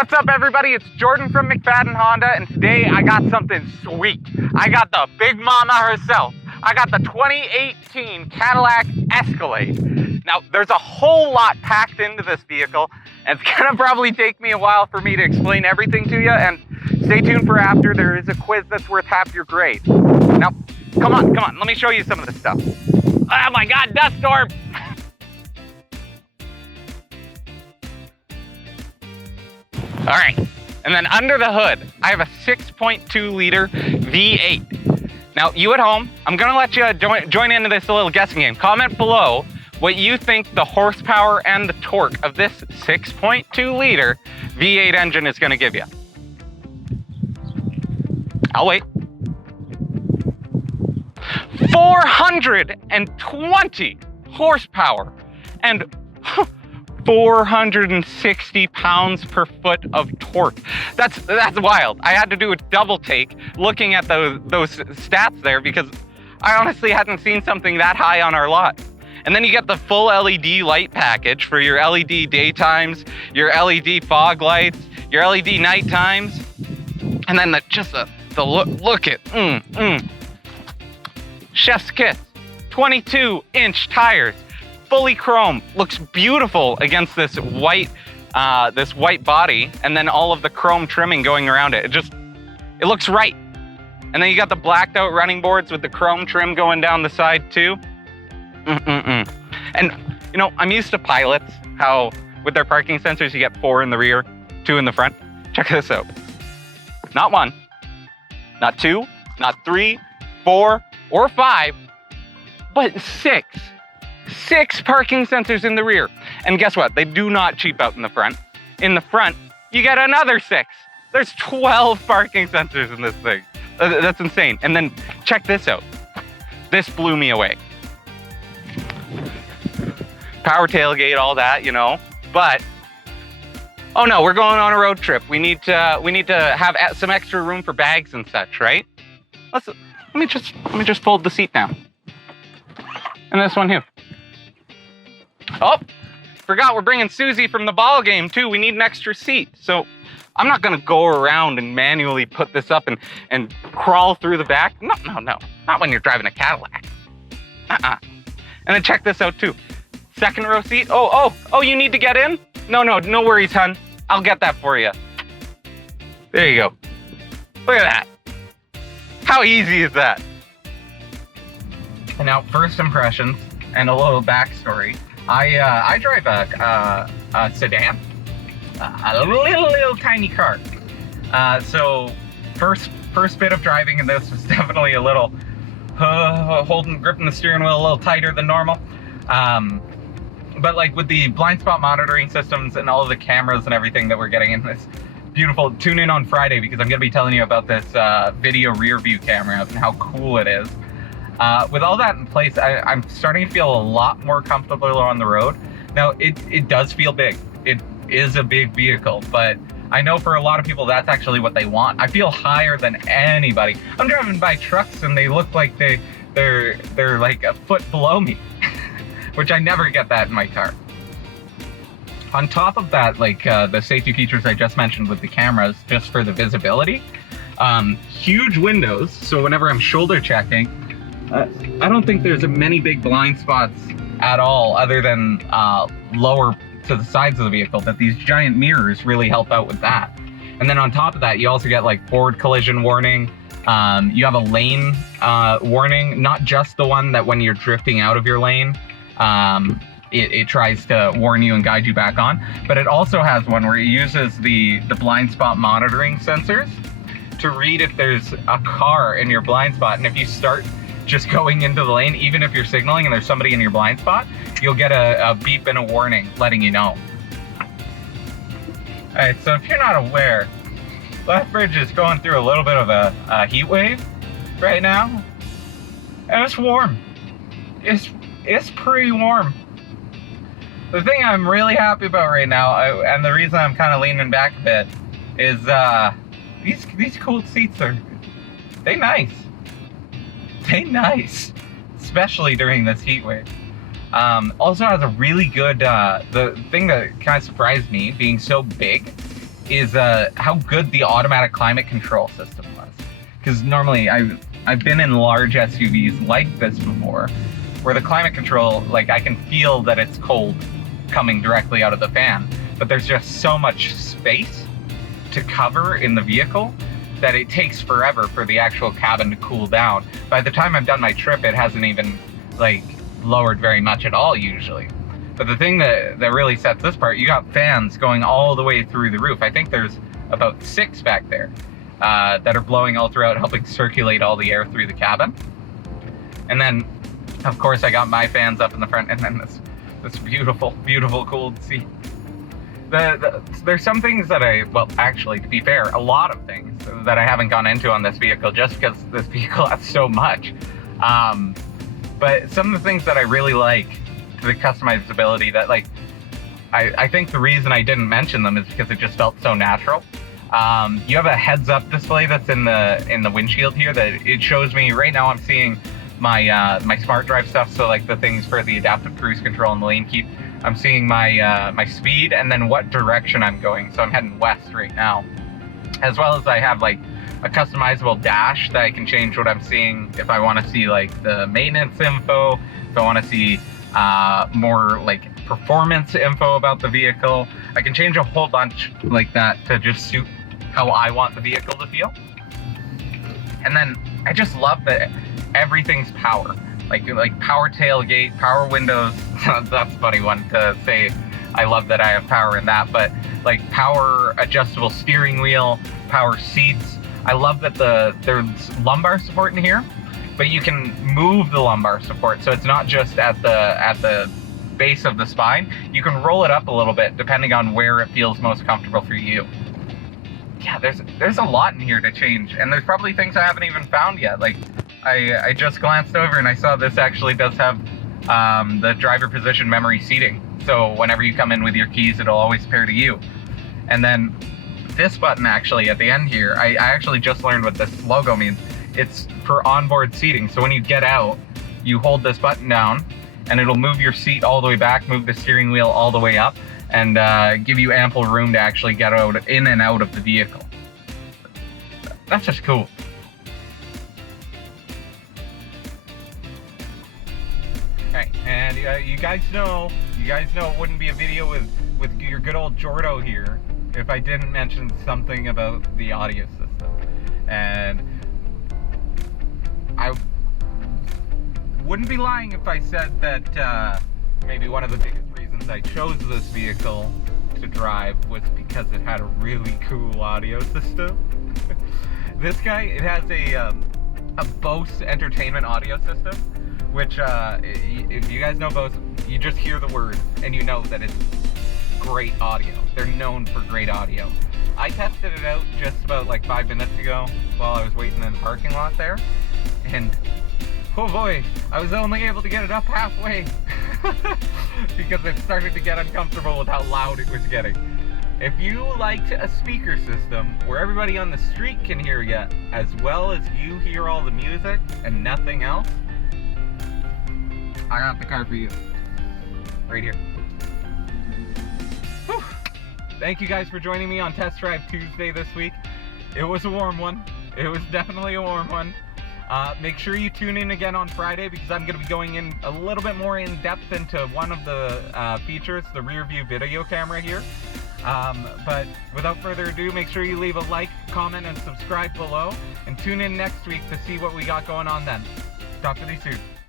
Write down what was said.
What's up, everybody? It's Jordan from McFadden Honda, and today I got something sweet. I got the big mama herself. I got the 2018 Cadillac Escalade. Now, there's a whole lot packed into this vehicle, and it's gonna probably take me a while for me to explain everything to you, and stay tuned for after. There is a quiz that's worth half your grade. Now, come on, let me show you some of this stuff. Oh my God, dust storm! All right, and then under the hood, I have a 6.2 liter V8. Now, you at home, I'm gonna let you join into this little guessing game. Comment below what you think the horsepower and the torque of this 6.2 liter V8 engine is gonna give you. I'll wait. 420 horsepower and 460 pounds per foot of torque. That's wild. I had to do a double take looking at those stats there because I honestly hadn't seen something that high on our lot. And then you get the full LED light package for your LED daytimes, your LED fog lights, your LED night times, and then the look at chef's kiss. 22-inch tires. Fully chrome, looks beautiful against this white body, and then all of the chrome trimming going around it. It looks right. And then you got the blacked out running boards with the chrome trim going down the side too. And you know, I'm used to pilots, how with their parking sensors you get 4 in the rear, 2 in the front. Check this out. Not 1, not 2, not 3, 4, or 5, but 6. 6 parking sensors in the rear. And guess what? They do not cheap out in the front. In the front, you get another 6. There's 12 parking sensors in this thing. That's insane. And then check this out. This blew me away. Power tailgate, all that, you know. But oh no, we're going on a road trip. We need to have some extra room for bags and such, right? Let me just fold the seat down. And this one here. Oh, forgot we're bringing Susie from the ball game too. We need an extra seat. So I'm not gonna go around and manually put this up and crawl through the back. No. Not when you're driving a Cadillac. And then check this out too. Second row seat. Oh, you need to get in? No worries, hun. I'll get that for you. There you go. Look at that. How easy is that? And now, first impressions and a little backstory. I drive a sedan, a little tiny car. So first bit of driving in this was definitely a little gripping the steering wheel a little tighter than normal. But like with the blind spot monitoring systems and all of the cameras and everything that we're getting in this beautiful, tune in on Friday because I'm gonna be telling you about this video rear view camera and how cool it is. With all that in place, I'm starting to feel a lot more comfortable on the road. Now, it does feel big. It is a big vehicle, but I know for a lot of people that's actually what they want. I feel higher than anybody. I'm driving by trucks and they look like they're like a foot below me, which I never get that in my car. On top of that, like the safety features I just mentioned with the cameras, just for the visibility, huge windows. So whenever I'm shoulder checking, I don't think there's many big blind spots at all other than lower to the sides of the vehicle, but these giant mirrors really help out with that. And then on top of that, you also get like forward collision warning. You have a lane warning, not just the one that when you're drifting out of your lane, it tries to warn you and guide you back on, but it also has one where it uses the blind spot monitoring sensors to read if there's a car in your blind spot. And if you start just going into the lane, even if you're signaling and there's somebody in your blind spot, you'll get a beep and a warning letting you know. All right, so if you're not aware, Lethbridge is going through a little bit of a heat wave right now, and it's warm. It's pretty warm. The thing I'm really happy about right now, and the reason I'm kind of leaning back a bit, is these cooled seats they nice. They nice, especially during this heat wave. Also has a really good, the thing that kind of surprised me, being so big, is how good the automatic climate control system was. Because normally I've been in large SUVs like this before, where the climate control, like I can feel that it's cold coming directly out of the fan, but there's just so much space to cover in the vehicle that it takes forever for the actual cabin to cool down. By the time I've done my trip, it hasn't even like lowered very much at all usually. But the thing that really sets this part, you got fans going all the way through the roof. I think there's about 6 back there that are blowing all throughout, helping circulate all the air through the cabin. And then, of course, I got my fans up in the front, and then this beautiful, beautiful cooled seat. There's some things that well, actually, to be fair, a lot of things that I haven't gone into on this vehicle just because this vehicle has so much. But some of the things that I really like, the customizability that, like, I think the reason I didn't mention them is because it just felt so natural. You have a heads-up display that's in the windshield here that it shows me. Right now I'm seeing my smart drive stuff, so like the things for the adaptive cruise control and the lane keep. I'm seeing my speed and then what direction I'm going. So I'm heading west right now. As well as I have like a customizable dash that I can change what I'm seeing if I want to see like the maintenance info, if I want to see more like performance info about the vehicle. I can change a whole bunch like that to just suit how I want the vehicle to feel. And then I just love that everything's power. Like power tailgate, power windows. That's a funny one to say. I love that I have power in that, but like power adjustable steering wheel, power seats. I love that there's lumbar support in here, but you can move the lumbar support, so it's not just at the base of the spine. You can roll it up a little bit depending on where it feels most comfortable for you. Yeah, there's a lot in here to change, and there's probably things I haven't even found yet. Like I just glanced over and I saw this actually does have the driver position memory seating. So whenever you come in with your keys, it'll always pair to you. And then this button actually at the end here, I actually just learned what this logo means. It's for onboard seating. So when you get out, you hold this button down and it'll move your seat all the way back, move the steering wheel all the way up, and give you ample room to actually get out in and out of the vehicle. That's just cool. Okay, and you guys know it wouldn't be a video with your good old Jordo here if I didn't mention something about the audio system. And I wouldn't be lying if I said that maybe one of the biggest reasons I chose this vehicle to drive was because it had a really cool audio system. This guy, it has a Bose entertainment audio system, which if you guys know Bose, you just hear the words and you know that it's great audio. They're known for great audio. I tested it out just about like 5 minutes ago while I was waiting in the parking lot there, and oh boy, I was only able to get it up halfway because it started to get uncomfortable with how loud it was getting. If you liked a speaker system where everybody on the street can hear you as well as you hear all the music and nothing else, I got the car for you. Right here. Whew. Thank you guys for joining me on Test Drive Tuesday this week. It was a warm one. It was definitely a warm one. Make sure you tune in again on Friday because I'm going to be going in a little bit more in depth into one of the features, the rear view video camera here. But without further ado, make sure you leave a like, comment, and subscribe below, and tune in next week to see what we got going on then. Talk to you soon.